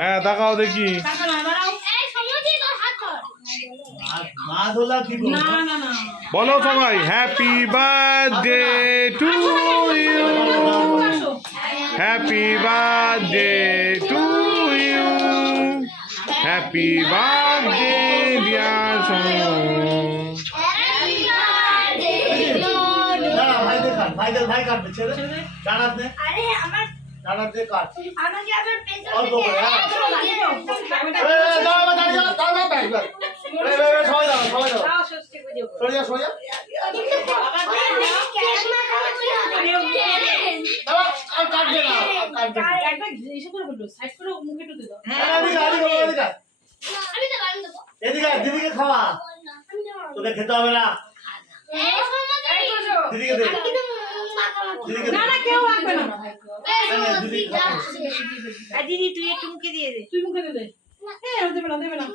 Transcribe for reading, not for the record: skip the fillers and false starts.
হ্যাঁ দেখাও দেখি। বলো সবাই happy birthday to you, happy birthday to you, happy birthday dear Sonu. ভাই কাটবে ছেড়ে জানাত নে। আরে আমার জানাত দে কাট। আমাকে আবার পেছন থেকে দিদিকে খাওয়া, তোকে খেতে হবে না। দিদিকে দে, দিদি তুই একটু মুখে দিয়ে দে। তুই মুখে দে। দেবে না।